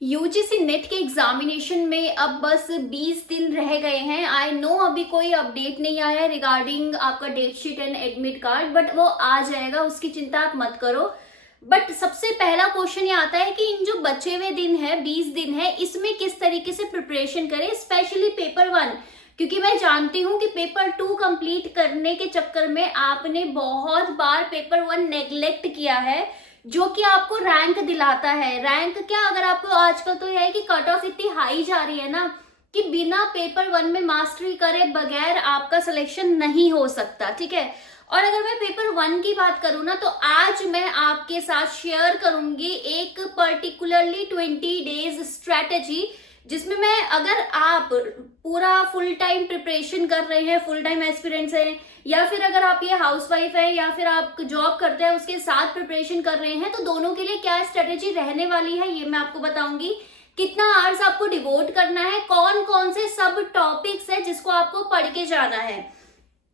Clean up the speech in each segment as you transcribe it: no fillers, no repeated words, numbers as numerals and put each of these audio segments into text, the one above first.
UGC net के examination में अब बस 20 दिन रह गए हैं। आई नो अभी कोई अपडेट नहीं आया है रिगार्डिंग आपका date sheet and admit card, but वो आ जाएगा, उसकी चिंता आप मत करो। बट सबसे पहला क्वेश्चन ये आता है कि इन जो बचे हुए दिन है, 20 दिन है, इसमें किस तरीके से प्रिपरेशन करें, स्पेशली पेपर 1, क्योंकि मैं जानती हूँ कि पेपर 2 कंप्लीट करने के चक्कर में आपने बहुत बार पेपर 1 नेग्लेक्ट किया है, जो कि आपको रैंक दिलाता है। रैंक क्या, अगर आपको आजकल तो यह है कि कट ऑफ इतनी हाई जा रही है ना कि बिना पेपर 1 में मास्टरी करे बगैर आपका सिलेक्शन नहीं हो सकता, ठीक है। और अगर मैं पेपर 1 की बात करूँ ना, तो आज मैं आपके साथ शेयर करूंगी एक पर्टिकुलरली 20 डेज स्ट्रेटेजी, जिसमें मैं, अगर आप पूरा फुल टाइम प्रिपरेशन कर रहे हैं, फुल टाइम एस्पिरेंट्स हैं, या फिर अगर आप ये हाउसवाइफ है या फिर आप जॉब करते हैं उसके साथ प्रिपरेशन कर रहे हैं, तो दोनों के लिए क्या स्ट्रेटेजी रहने वाली है ये मैं आपको बताऊंगी। कितना आवर्स आपको डिवोट करना है, कौन कौन से सब टॉपिक्स है जिसको आपको पढ़ के जाना है,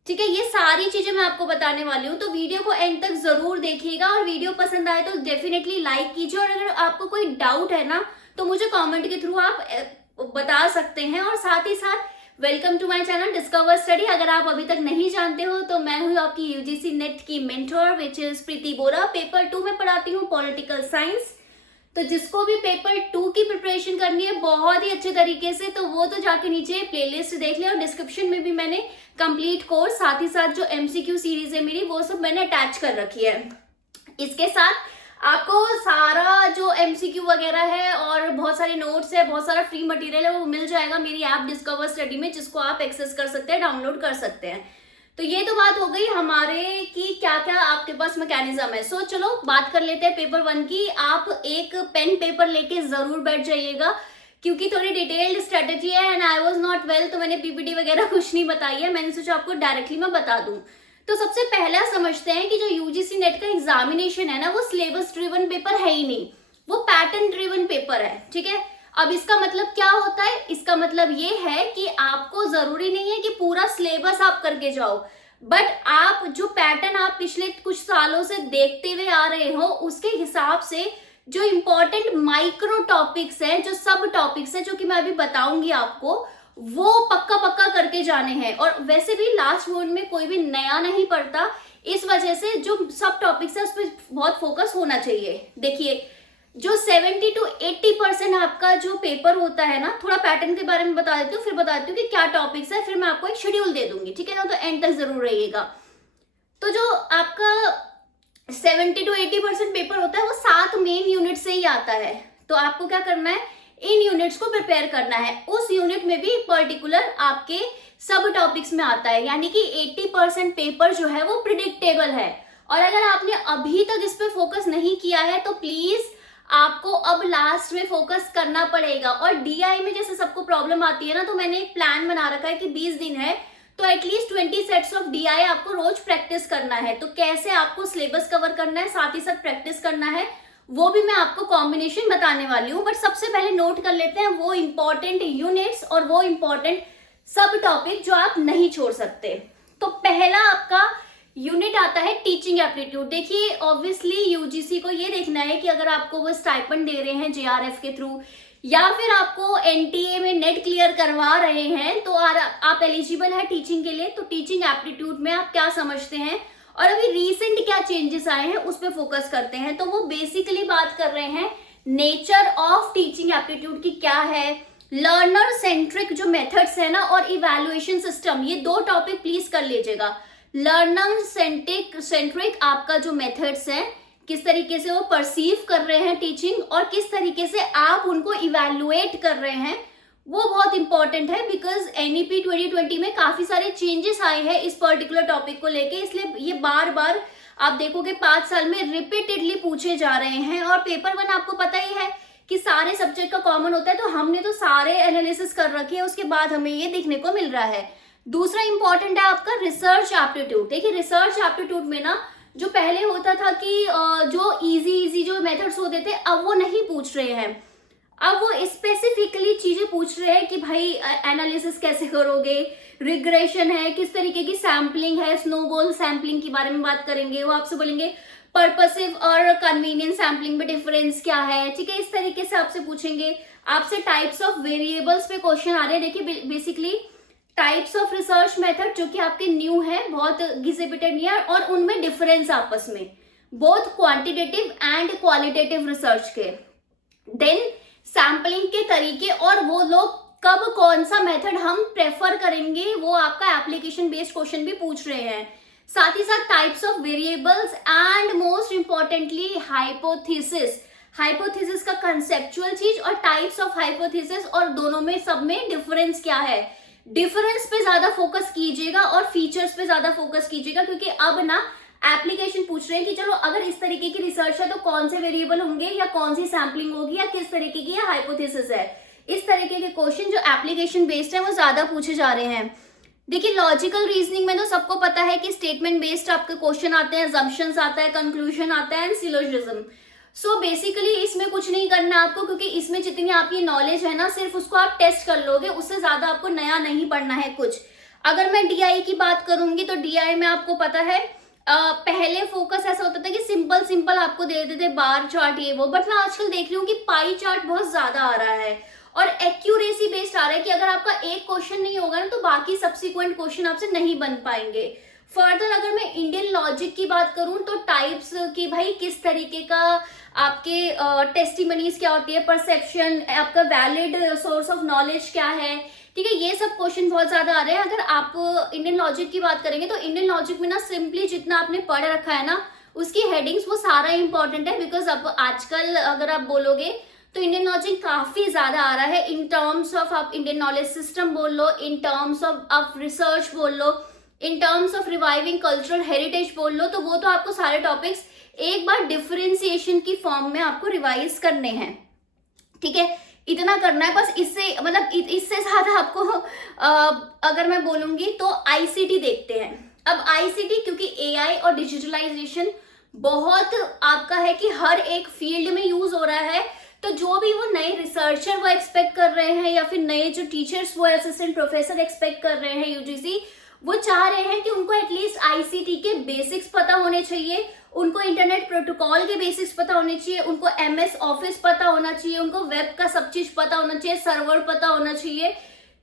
ठीक है। ये सारी चीजें मैं आपको बताने वाली हूँ, तो वीडियो को एंड तक जरूर देखिएगा। और वीडियो पसंद आए तो डेफिनेटली लाइक कीजिए, और अगर आपको कोई डाउट है ना तो मुझे कमेंट के थ्रू आप बता सकते हैं। और साथ ही साथ welcome to my channel Discover Study. अगर आप अभी तक नहीं जानते हो तो मैं हूँ आपकी यूजीसी नेट की mentor, which is Preeti Bora. Paper 2 में पढ़ाती हूँ पॉलिटिकल साइंस। तो जिसको भी पेपर 2 की प्रिपरेशन करनी है बहुत ही अच्छे तरीके से, तो वो तो जाके नीचे प्लेलिस्ट देख ले, और डिस्क्रिप्शन में भी मैंने कंप्लीट कोर्स, साथ ही साथ जो एमसीक्यू सीरीज है मेरी, वो सब मैंने अटैच कर रखी है। इसके साथ आपको सारा जो एमसीक्यू वगैरह है और बहुत सारे नोट्स है, बहुत सारा फ्री मटेरियल है, वो मिल जाएगा मेरी ऐप डिस्कवर स्टडी में, जिसको आप एक्सेस कर सकते हैं, डाउनलोड कर सकते हैं। तो ये तो बात हो गई हमारे कि क्या क्या आपके पास मैकेनिज्म है। सो चलो बात कर लेते हैं पेपर 1 की। आप एक पेन पेपर लेके जरूर बैठ जाइएगा, क्योंकि थोड़ी डिटेल्ड स्ट्रेटेजी है, and I was not well, तो मैंने पीपीटी वगैरह कुछ नहीं बताई है, मैंने सोचा आपको डायरेक्टली मैं बता दूं। तो सबसे पहला समझते हैं कि जो यूजीसी नेट का एग्जामिनेशन है ना, वो सिलेबस ड्रिवन पेपर है ही नहीं, वो पैटर्न ड्रिवन पेपर है, ठीक है। अब इसका मतलब क्या होता है, इसका मतलब ये है कि आपको जरूरी नहीं है कि पूरा सिलेबस आप करके जाओ, बट आप जो पैटर्न आप पिछले कुछ सालों से देखते हुए आ रहे हो, उसके हिसाब से जो इंपॉर्टेंट माइक्रो टॉपिक्स हैं, जो सब टॉपिक्स हैं, जो कि मैं अभी बताऊंगी आपको, वो पक्का पक्का करके जाने हैं। और वैसे भी लास्ट मोड में कोई भी नया नहीं पढ़ता, इस वजह से जो सब टॉपिक्स है उस पर बहुत फोकस होना चाहिए। देखिए, जो 70 to 80% आपका जो पेपर होता है ना, थोड़ा पैटर्न के बारे में बता देती हूँ, फिर बताती हूँ कि क्या टॉपिक्स है, फिर मैं आपको एक शेड्यूल दे दूंगी, ठीक है ना, तो एंड तक जरूर रहिएगा। तो जो आपका 70 to 80% पेपर होता है वो 7 मेन यूनिट से ही आता है। तो आपको क्या करना है, इन यूनिट्स को प्रिपेयर करना है। उस यूनिट में भी पर्टिकुलर आपके सब टॉपिक्स में आता है, यानी कि 80% पेपर जो है वो प्रिडिक्टेबल है। और अगर आपने अभी तक इस पे फोकस नहीं किया है तो प्लीज आपको अब लास्ट में फोकस करना पड़ेगा। और डीआई में जैसे सबको प्रॉब्लम आती है ना, तो मैंने एक प्लान बना रखा है कि 20 दिन है तो एटलीस्ट 20 सेट्स ऑफ डीआई आपको रोज प्रैक्टिस करना है। तो कैसे आपको सिलेबस कवर करना है, साथ ही साथ प्रैक्टिस करना है, वो भी मैं आपको कॉम्बिनेशन बताने वाली हूँ। बट सबसे पहले नोट कर लेते हैं वो इंपॉर्टेंट यूनिट्स और वो इंपॉर्टेंट सब टॉपिक जो आप नहीं छोड़ सकते। तो पहला आपका यूनिट आता है टीचिंग एप्टीट्यूड। देखिए, ऑब्वियसली यूजीसी को ये देखना है कि अगर आपको वो स्टाइपेंड दे रहे हैं जेआरएफ के थ्रू, या फिर आपको एनटीए में नेट क्लियर करवा रहे हैं, तो आप एलिजिबल है टीचिंग के लिए। तो टीचिंग एप्टीट्यूड में आप क्या समझते हैं और अभी रीसेंट क्या चेंजेस आए हैं उस पर फोकस करते हैं। तो वो बेसिकली बात कर रहे हैं नेचर ऑफ टीचिंग एप्टीट्यूड की क्या है, लर्नर सेंट्रिक जो मेथड्स है ना, और इवैल्यूएशन सिस्टम, ये 2 टॉपिक प्लीज कर लीजिएगा। लर्नर सेंट्रिक आपका जो मेथड्स हैं, किस तरीके से वो परसीव कर रहे हैं टीचिंग, और किस तरीके से आप उनको इवैल्यूएट कर रहे हैं, वो बहुत इंपॉर्टेंट है। बिकॉज एनईपी 2020 में काफी सारे चेंजेस आए हैं इस पर्टिकुलर टॉपिक को लेके, इसलिए ये बार बार आप देखोगे 5 साल में रिपीटेडली पूछे जा रहे हैं। और पेपर 1 आपको पता ही है कि सारे सब्जेक्ट का कॉमन होता है, तो हमने तो सारे एनालिसिस कर रखे हैं, उसके बाद हमें ये देखने को मिल रहा है। दूसरा इंपॉर्टेंट है आपका रिसर्च एप्टीट्यूड। देखिए, रिसर्च एप्टीट्यूड में ना जो पहले होता था कि जो इजी जो मेथड्स होते थे, अब वो नहीं पूछ रहे हैं, अब वो स्पेसिफिकली चीजें पूछ रहे हैं कि भाई एनालिसिस कैसे करोगे, रिग्रेशन है, किस तरीके की सैम्पलिंग है, स्नोबॉल सैम्पलिंग के बारे में बात करेंगे। वो आपसे बोलेंगे पर्पसिव और कन्वीनियंट सैम्पलिंग में डिफरेंस क्या है, ठीक है, इस तरीके से आपसे पूछेंगे। आपसे टाइप्स ऑफ वेरिएबल्स पे क्वेश्चन आ रहे हैं। देखिए basically types of research method जो कि आपके न्यू है, बहुत घिसे पिटे नहीं है, और उनमें डिफरेंस आपस में, both quantitative and qualitative research के। देन सैम्पलिंग के तरीके और वो लोग कब कौन सा मेथड हम प्रेफर करेंगे, वो आपका एप्लीकेशन बेस्ड क्वेश्चन भी पूछ रहे हैं। साथ ही साथ types of variables and most importantly hypothesis, hypothesis का कंसेप्चुअल चीज और टाइप्स ऑफ हाइपोथेसिस, और दोनों में सब में डिफरेंस क्या है। डिफरेंस पे ज्यादा फोकस कीजिएगा और फीचर्स पे ज्यादा फोकस कीजिएगा, क्योंकि अब ना एप्लीकेशन पूछ रहे हैं कि चलो अगर इस तरीके की रिसर्च है तो कौन से वेरिएबल होंगे या कौन सी सैम्पलिंग होगी या किस तरीके की हाइपोथेसिस है। इस तरीके के क्वेश्चन जो एप्लीकेशन बेस्ड है वो ज्यादा पूछे जा रहे हैं। देखिए लॉजिकल रीजनिंग में तो सबको पता है कि स्टेटमेंट बेस्ड आपके क्वेश्चन आते हैं, assumptions आता है, कंक्लूजन आता है एंड सिलोजिज्म। सो बेसिकली इसमें कुछ नहीं करना आपको, क्योंकि इसमें जितनी आपकी नॉलेज है ना सिर्फ उसको आप टेस्ट कर लोगे, उससे ज्यादा आपको नया नहीं पढ़ना है कुछ। अगर मैं डीआई की बात करूंगी तो डीआई में आपको पता है पहले फोकस ऐसा होता था कि सिंपल सिंपल आपको दे देते थे बार चार्ट ये वो, बट मैं आजकल देख रही हूँ कि पाई चार्ट बहुत ज्यादा आ रहा है और एक्यूरेसी बेस्ड आ रहा है कि अगर आपका एक क्वेश्चन नहीं होगा ना तो बाकी सब्सिक्वेंट क्वेश्चन आपसे नहीं बन पाएंगे। फर्दर अगर मैं इंडियन लॉजिक की बात करूं तो टाइप्स की भाई किस तरीके का आपके टेस्टिमनीज क्या होती है, परसेप्शन, आपका वैलिड सोर्स ऑफ नॉलेज क्या है, ठीक है, ये सब क्वेश्चन बहुत ज्यादा आ रहे हैं। अगर आप इंडियन लॉजिक की बात करेंगे तो इंडियन लॉजिक में ना सिंपली जितना आपने पढ़ रखा है ना उसकी हेडिंग्स वो सारा इंपॉर्टेंट है, बिकॉज अब आजकल अगर आप बोलोगे तो इंडियन लॉजिक काफी ज्यादा आ रहा है इन टर्म्स ऑफ, आप इंडियन नॉलेज सिस्टम बोल लो, इन टर्म्स ऑफ आप रिसर्च बोल लो, in terms of reviving cultural heritage बोल लो, तो वो तो आपको सारे टॉपिक्स एक बार डिफरेंशिएशन की फॉर्म में आपको रिवाइज करने हैं, ठीक है, इतना करना है बस। इससे मतलब इससे ज्यादा आपको अगर मैं बोलूंगी तो आईसीटी देखते हैं। अब आईसीटी क्योंकि एआई और डिजिटलाइजेशन बहुत आपका है कि हर एक फील्ड में यूज हो रहा है, तो जो भी वो नए रिसर्चर वो एक्सपेक्ट कर रहे हैं या फिर नए जो टीचर्स वो असिस्टेंट प्रोफेसर एक्सपेक्ट कर रहे हैं, यूजीसी वो चाह रहे हैं कि उनको एटलीस्ट आईसीटी के बेसिक्स पता होने चाहिए, उनको इंटरनेट प्रोटोकॉल के बेसिक्स पता होने चाहिए, उनको एमएस ऑफिस पता होना चाहिए, उनको वेब का सब चीज पता होना चाहिए, सर्वर पता होना चाहिए,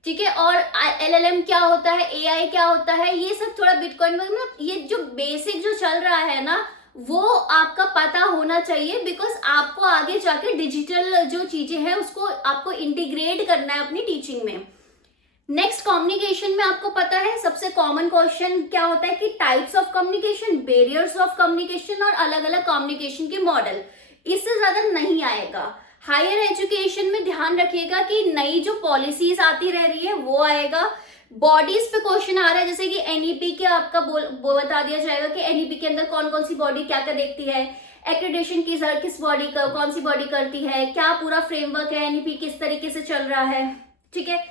ठीक है, और एलएलएम क्या होता है, एआई क्या होता है, ये सब थोड़ा बिटकॉइन में मतलब ये जो बेसिक जो चल रहा है ना वो आपका पता होना चाहिए, बिकॉज आपको आगे जाके डिजिटल जो चीजें हैं उसको आपको इंटीग्रेट करना है अपनी टीचिंग में। नेक्स्ट कम्युनिकेशन में आपको पता है सबसे कॉमन क्वेश्चन क्या होता है कि types of communication, barriers of communication और अलग अलग कम्युनिकेशन के मॉडल, इससे ज्यादा नहीं आएगा। हायर एजुकेशन में ध्यान रखिएगा कि नई जो पॉलिसीज आती रह रही है वो आएगा। बॉडीज पे क्वेश्चन आ रहा है, जैसे कि एनईपी के आपका बता दिया जाएगा कि एनईपी के अंदर कौन कौन सी बॉडी क्या क्या देखती है, एक्रेडिटेशन किस बॉडी का कौन सी बॉडी करती है, क्या पूरा फ्रेमवर्क है, एनईपी किस तरीके से चल रहा है, ठीक है।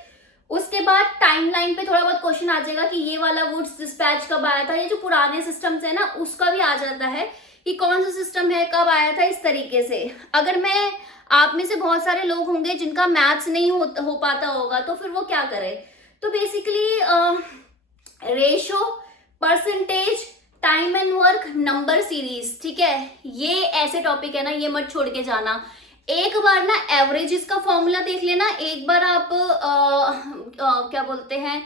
उसके बाद टाइमलाइन पे थोड़ा बहुत क्वेश्चन आ जाएगा कि ये वाला वुड्स डिस्पैच कब आया था, ये जो पुराने सिस्टम्स है ना उसका भी आ जाता है कि कौन सा सिस्टम है कब आया था, इस तरीके से। अगर मैं आप में से बहुत सारे लोग होंगे जिनका मैथ्स नहीं हो पाता होगा तो फिर वो क्या करे, तो basically ratio, percentage, time and work, number series, ठीक है, ये ऐसे टॉपिक है ना, ये मत छोड़ के जाना। एक बार ना एवरेजेस का फॉर्मूला देख लेना, एक बार आप क्या बोलते हैं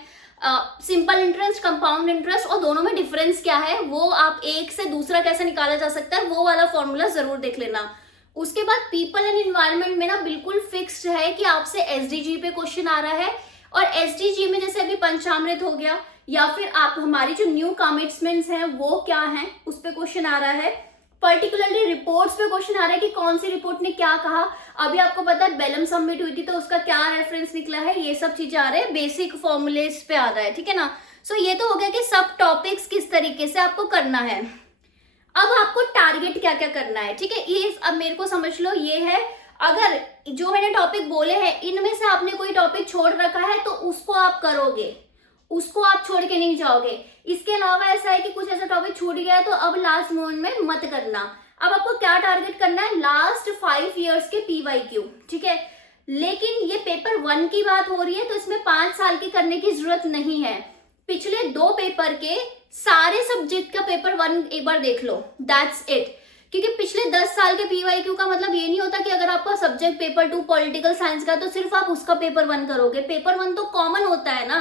सिंपल इंटरेस्ट, कंपाउंड इंटरेस्ट और दोनों में डिफरेंस क्या है, वो आप एक से दूसरा कैसे निकाला जा सकता है वो वाला फॉर्मूला जरूर देख लेना। उसके बाद पीपल एंड इन्वायरमेंट में ना बिल्कुल फिक्स्ड है कि आपसे एसडीजी पे क्वेश्चन आ रहा है, और एसडीजी में जैसे अभी पंचामृत हो गया या फिर आप हमारी जो न्यू कमिटमेंट्स हैं वो क्या हैं उस पे क्वेश्चन आ रहा है। पर्टिकुलरली रिपोर्ट्स पे क्वेश्चन आ रहा है कि कौन सी रिपोर्ट ने क्या कहा, अभी आपको पता है बेलम सबमिट हुई थी तो उसका क्या रेफरेंस निकला है, ये सब चीजें आ रहे हैं, बेसिक फॉर्मुलेस पे आ रहा है, ठीक है ना। सो ये तो हो गया कि सब टॉपिक्स किस तरीके से आपको करना है। अब आपको टारगेट क्या क्या करना है, ठीक है, ये अब मेरे को समझ लो, ये है अगर जो मैंने टॉपिक बोले हैं इनमें से आपने कोई टॉपिक छोड़ रखा है तो उसको आप करोगे, उसको आप छोड़ के नहीं जाओगे। इसके अलावा ऐसा है कि कुछ ऐसा टॉपिक छूट गया है तो अब लास्ट मोमेंट में मत करना। अब आपको क्या टारगेट करना है, लास्ट 5 इयर्स के पीवाईक्यू, ठीक है, लेकिन ये पेपर 1 की बात हो रही है तो इसमें 5 साल की करने की जरूरत नहीं है। पिछले 2 पेपर के सारे सब्जेक्ट का पेपर 1 एक बार देख लो, दैट्स इट। क्योंकि पिछले 10 साल के पीवाईक्यू का मतलब ये नहीं होता कि अगर आपका सब्जेक्ट पेपर 2 पॉलिटिकल साइंस का तो सिर्फ आप उसका पेपर 1 करोगे। पेपर 1 तो कॉमन होता है ना।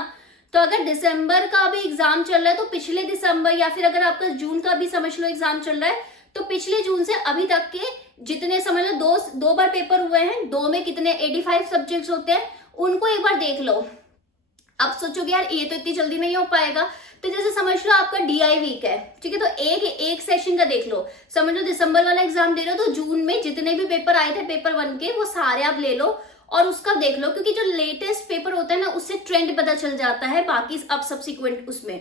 तो अगर दिसंबर का भी एग्जाम चल रहा है तो पिछले दिसंबर, या फिर अगर आपका जून का भी समझ लो एग्जाम चल रहा है तो पिछले जून से अभी तक के जितने समझ लो दो बार पेपर हुए हैं, 2 में कितने 85 सब्जेक्ट्स होते हैं, उनको एक बार देख लो। अब सोचोगे यार ये तो इतनी जल्दी नहीं हो पाएगा, तो जैसे समझ लो आपका डीआई वीक है, ठीक है, तो एक सेशन का देख लो। समझ लो दिसंबर वाला एग्जाम दे रहे हो तो जून में जितने भी पेपर आए थे पेपर 1 के वो सारे आप ले लो और उसका देख लो, क्योंकि जो लेटेस्ट पेपर होता है ना उससे ट्रेंड पता चल जाता है बाकी अब सब्सिक्वेंट उसमें,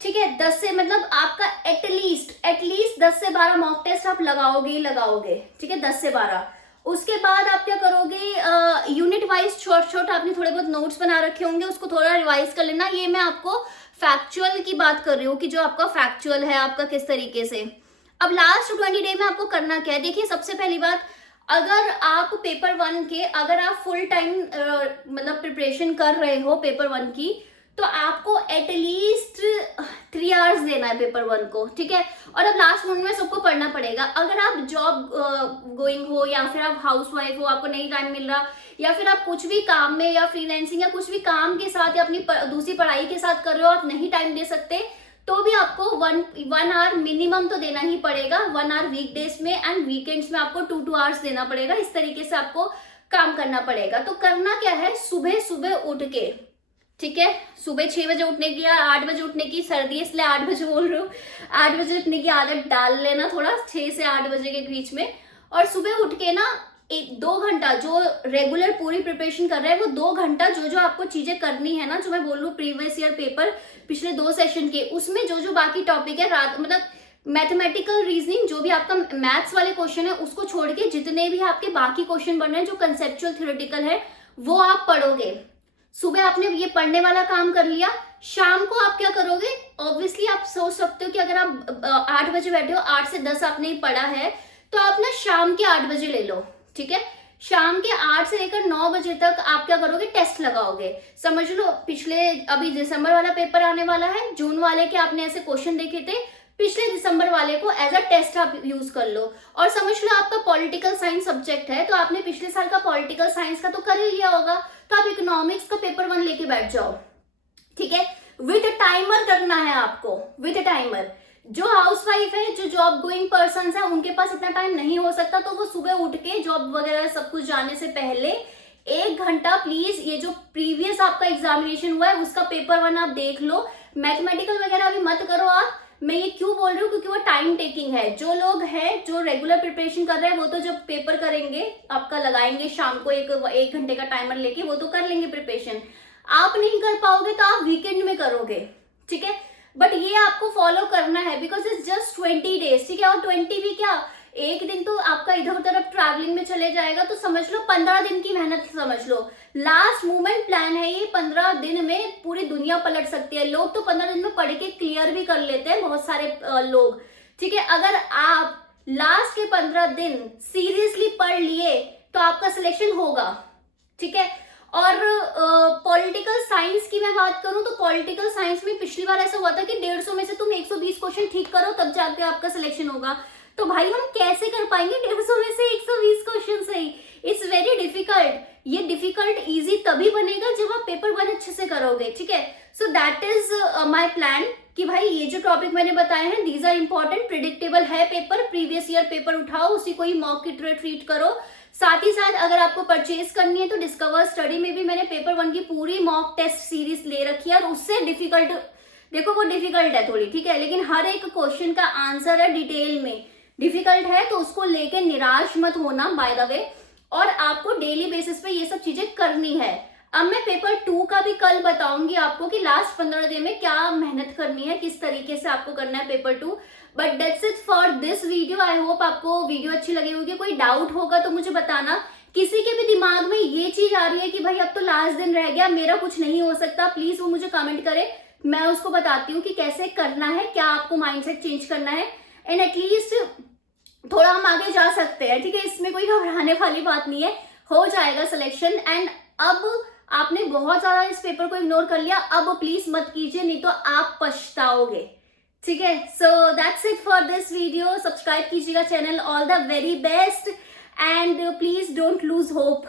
ठीक है। 10 से मतलब आपका एटलीस्ट 10 से 12 मॉक टेस्ट आप लगाओगे ही लगाओगे, ठीक है, 10 से 12। उसके बाद आप क्या करोगे, यूनिट वाइज शॉर्ट आपने थोड़े बहुत नोट्स बना रखे होंगे, उसको थोड़ा रिवाइज कर लेना। ये मैं आपको फैक्चुअल की बात कर रही हूँ कि जो आपका फैक्चुअल है आपका किस तरीके से। अब लास्ट 20 डे में आपको करना क्या है, देखिए सबसे पहली बात, अगर आप पेपर 1 के अगर आप फुल टाइम मतलब प्रिपरेशन कर रहे हो पेपर 1 की, तो आपको एटलीस्ट 3 आवर्स देना है पेपर 1 को, ठीक है। और अब लास्ट मोमेंट में सबको पढ़ना पड़ेगा। अगर आप जॉब गोइंग हो या फिर आप हाउस वाइफ हो, आपको नहीं टाइम मिल रहा, या फिर आप कुछ भी काम में या फ्रीलांसिंग या कुछ भी काम के साथ या अपनी दूसरी पढ़ाई के साथ कर रहे हो, आप नहीं टाइम दे सकते, तो भी आपको 1 आवर मिनिमम तो देना ही पड़ेगा। 1 आवर वीकडेज में एंड वीकेंड्स में आपको 2 आवर्स देना पड़ेगा। इस तरीके से आपको काम करना पड़ेगा। तो करना क्या है, सुबह सुबह उठ के, ठीक है, सुबह 6 बजे उठने की या 8 बजे उठने की, सर्दी इसलिए 8 बजे बोल रही हूँ, 8 बजे उठने की आदत डाल लेना थोड़ा, 6 से 8 बजे के बीच में। और सुबह उठ के ना 2 घंटा जो रेगुलर पूरी प्रिपरेशन कर रहे हैं वो 2 घंटा जो आपको चीजें करनी है ना, जो मैं बोल रही हूँ प्रीवियस ईयर पेपर पिछले 2 सेशन के, उसमें जो बाकी टॉपिक है रात मतलब मैथमेटिकल रीजनिंग, जो भी आपका मैथ्स वाले क्वेश्चन है उसको छोड़ के जितने भी आपके बाकी क्वेश्चन बन रहे हैं जो कंसेप्चुअल थ्योरेटिकल है वो आप पढ़ोगे। सुबह आपने ये पढ़ने वाला काम कर लिया। शाम को आप क्या करोगे, ऑब्वियसली आप सोच सकते हो कि अगर आप 8 बजे बैठे हो, 8 से 10 आपने पढ़ा है, तो आप ना शाम के 8 बजे ले लो, ठीक है। शाम के 8 से लेकर 9 बजे तक आप क्या करोगे, टेस्ट लगाओगे। समझ लो पिछले अभी दिसंबर वाला पेपर आने वाला है, जून वाले के आपने ऐसे क्वेश्चन देखे थे, पिछले दिसंबर वाले को एज अ टेस्ट आप यूज कर लो। और समझ लो आपका पॉलिटिकल साइंस सब्जेक्ट है, तो आपने पिछले साल का पॉलिटिकल साइंस का तो कर ही लिया होगा, तो आप इकोनॉमिक्स का पेपर 1 लेके बैठ जाओ, ठीक है। विद टाइमर करना है आपको, विद टाइमर। जो हाउसवाइफ है, जो जॉब गोइंग पर्सन है, उनके पास इतना टाइम नहीं हो सकता, तो वो सुबह उठ के जॉब वगैरह सब कुछ जाने से पहले 1 घंटा प्लीज ये जो प्रीवियस आपका एग्जामिनेशन हुआ है उसका पेपर 1 आप देख लो। मैथमेटिकल वगैरह अभी मत करो आप। मैं ये क्यों बोल रही हूँ, क्योंकि वो टाइम टेकिंग है। जो लोग हैं जो रेगुलर प्रिपरेशन कर रहे हैं वो तो जब पेपर करेंगे आपका लगाएंगे शाम को 1 घंटे का टाइमर लेके, वो तो कर लेंगे प्रिपरेशन। आप नहीं कर पाओगे तो आप वीकेंड में करोगे, ठीक है। बट ये आपको फॉलो करना है बिकॉज इट्स जस्ट 20 डेज, ठीक है। और 20 भी क्या, एक दिन तो आपका इधर उधर अब ट्रैवलिंग में चले जाएगा, तो समझ लो 15 दिन की मेहनत समझ लो। लास्ट मोमेंट प्लान है ये, 15 दिन में पूरी दुनिया पलट सकती है। लोग तो 15 दिन में पढ़ के क्लियर भी कर लेते हैं, बहुत सारे लोग, ठीक है। अगर आप लास्ट के 15 दिन सीरियसली पढ़ लिए तो आपका सिलेक्शन होगा, ठीक है। और पॉलिटिकल साइंस की मैं बात करूं तो पॉलिटिकल साइंस में पिछली बार ऐसा हुआ था कि 150 में से तुम 120 क्वेश्चन ठीक करो तब जाके आपका सिलेक्शन होगा। तो भाई हम कैसे कर पाएंगे 150 में से 120 क्वेश्चन सही? It's very difficult. ये डिफिकल्ट इजी तभी बनेगा जब आप पेपर 1 अच्छे से करोगे, ठीक है। So that is my plan कि भाई ये जो टॉपिक मैंने बताए हैं दीज आर इंपॉर्टेंट, प्रिडिक्टेबल है पेपर, प्रीवियस ईयर पेपर उठाओ, उसी को ही मॉक की तरह ट्रीट करो। साथ ही साथ अगर आपको परचेज करनी है तो डिस्कवर स्टडी में भी मैंने पेपर 1 की पूरी मॉक टेस्ट सीरीज ले रखी है, और उससे डिफिकल्ट, देखो वो डिफिकल्ट है थोड़ी, ठीक है, लेकिन हर एक क्वेश्चन का आंसर है डिटेल में। डिफिकल्ट है तो उसको लेके निराश मत होना बाय द वे, और आपको डेली बेसिस पे ये सब चीजें करनी है। अब मैं पेपर 2 का भी कल बताऊंगी आपको कि लास्ट 15 दिन में क्या मेहनत करनी है, किस तरीके से आपको करना है paper 2। But that's it for this video. I hope आपको वीडियो अच्छी लगी होगी। कोई डाउट होगा तो मुझे बताना। किसी के भी दिमाग में ये चीज आ रही है कि भाई अब तो लास्ट दिन रह गया, मेरा कुछ नहीं हो सकता, प्लीज वो मुझे कमेंट करे, मैं उसको बताती हूँ कि कैसे करना है, क्या आपको माइंडसेट चेंज करना है, एंड एटलीस्ट थोड़ा हम आगे जा सकते हैं, ठीक है। इसमें कोई घबराने वाली बात नहीं है, हो जाएगा सिलेक्शन। एंड अब आपने बहुत ज्यादा इस पेपर को इग्नोर कर लिया, अब प्लीज मत कीजिए, नहीं तो आप पछताओगे, ठीक है, so that's it for this video. Subscribe कीजिएगा channel. All the very best and please don't lose hope.